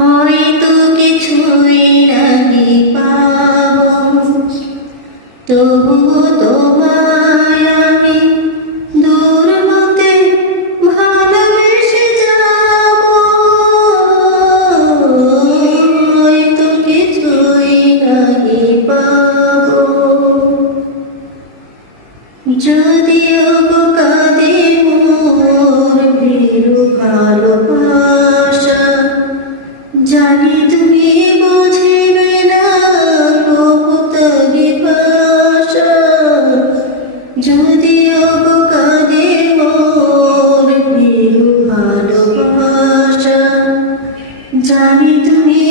হয়তো কিছুই নাহি পাব, তবুও তোমায় আমি দূর হতে ভালোবেসে যাব। হয়তো কিছুই নাহি পাব, যদিও কাঁদে মোর প্রিয় ভালোবাসা, জানি তুমি বুঝিবে না কবুতরি ভাষা। যদিও কাঁদে মোর প্রিয় ভালোবাসা, জানি তুমি